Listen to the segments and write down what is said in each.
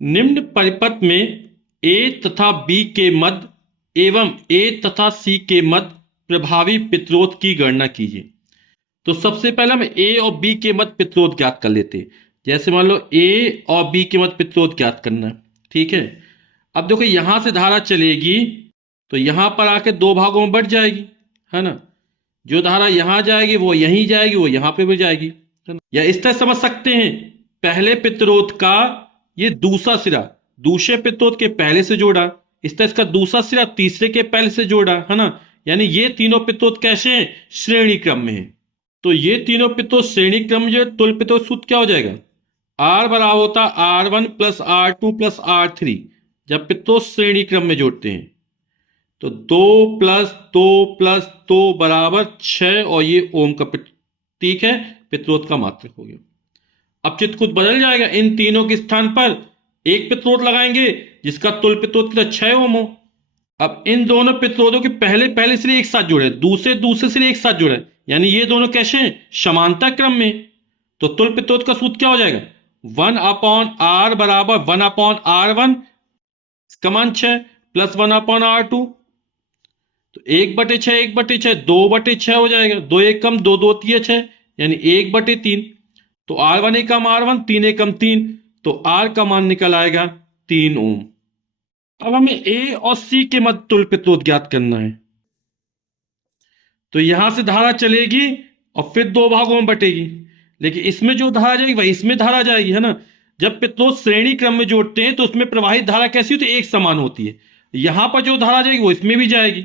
निम्न परिपथ में ए तथा बी के मध्य एवं ए तथा सी के मध्य प्रभावी प्रतिरोध की गणना कीजिए। तो सबसे पहले हम ए और बी के मध्य प्रतिरोध ज्ञात कर लेते हैं। जैसे मान लो ए और बी के मध्य प्रतिरोध ज्ञात करना है, ठीक है। अब देखो यहां से धारा चलेगी तो यहां पर आके दो भागों में बट जाएगी, है ना। जो धारा यहां जाएगी वो यहीं जाएगी, वो यहां पे भी जाएगी, है ना। या इस तरह समझ सकते हैं, पहले प्रतिरोध का ये दूसरा सिरा दूसरे प्रतिरोध के पहले से जोड़ा, इस तरह इसका दूसरा सिरा तीसरे के पहले से जोड़ा, है ना। यानी ये तीनों प्रतिरोध कैसे हैं, श्रेणी क्रम में है। तो ये तीनों प्रतिरोध श्रेणी क्रम में जो तुल्य प्रतिरोध सूत्र क्या हो जाएगा, R बराबर होता R1 plus R2 plus R3। जब प्रतिरोध श्रेणी क्रम में जोड़ते हैं तो 2 प्लस 2 प्लस 2 बराबर 6 और ये ओम का प्रतीक है, प्रतिरोध का मात्रक हो गया। अब चित्र कुछ बदल जाएगा, इन तीनों के स्थान पर एक प्रतिरोध लगाएंगे जिसका तुल्य प्रतिरोध कितना 6 ओम हो। अब इन दोनों प्रतिरोधों के पहले सिरे एक साथ जुड़े, दूसरे सिरे एक साथ जुड़े, यानी ये दोनों कैसे हैं, समांतर क्रम में। तो तुल्य प्रतिरोध का सूत्र क्या हो जाएगा, 1/R बराबर 1/R1 इसका मान 6 प्लस 1/R2। तो 1/6 1/6 2/6 हो जाएगा, 2 1 कम 2 2 3 6 यानी 1/3। तो R1 एकम R1 3 एकम 3, तो R का मान निकल आएगा 3 ओम। अब हमें ए और सी के मध्य तुल्य प्रतिरोध ज्ञात करना है। तो यहां से धारा चलेगी और फिर दो भागों में बटेगी, लेकिन इसमें जो धारा जाएगी वही इसमें धारा जाएगी, है ना। जब प्रतिरोध श्रेणी क्रम में जोड़ते हैं तो उसमें प्रवाहित धारा कैसी होती है, एक समान होती है। यहां पर जो धारा जाएगी वो इसमें भी जाएगी,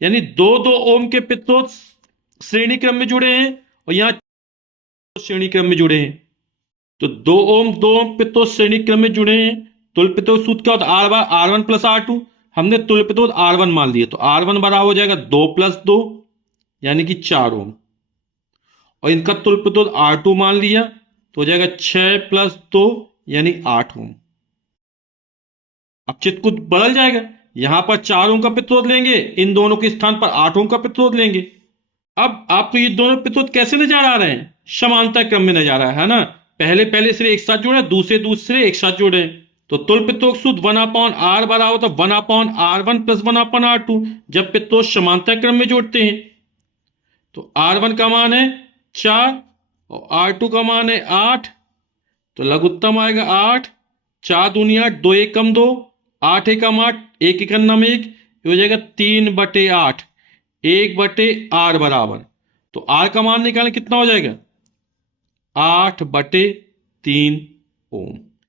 यानी 2 ओम के प्रतिरोध श्रेणी क्रम में जुड़े हैं और यहां श्रेणी क्रम में जुड़े हैं। तो 2 ओम प्रतिरोध श्रेणी क्रम में जुड़े हैं। तुल्य प्रतिरोध सूत्र क्या होता है, R1 प्लस R2। हमने तुल्य प्रतिरोध R1 मान लिया, तो R1 बराबर हो जाएगा 2 प्लस 2 यानी कि 4 ओम, और इनका तुल्य प्रतिरोध R2 मान लिया तो हो जाएगा 6 प्लस 2 यानी 8 ओम। अब चित्र कुछ बदल जाएगा, यहां पर 4 ओम का प्रतिरोध लेंगे, इन दोनों के स्थान पर 8 ओम का प्रतिरोध लेंगे। अब आपको ये दोनों प्रतिरोध कैसे नजर आ रहे हैं, समांतर क्रम में नजर आ रहा है ना। पहले सिरे एक साथ जुड़े, दूसरे एक साथ जुड़े। तो तुल्य प्रतिरोध सूत्र 1/R बराबर होता है 1/R1 प्लस 1/R2। जब प्रतिरोध समांतर क्रम में जोड़ते हैं तो R1 का मान है 4 और R2 का मान है 8, तो लघुत्तम आएगा 8, 4 दूनी 8, 2 एकम 2, 8 एकम 8, 1 एकम 1, हो जाएगा 3/8, 1/R बराबर। तो R का मान निकालना कितना हो जाएगा, 8/3 ओम।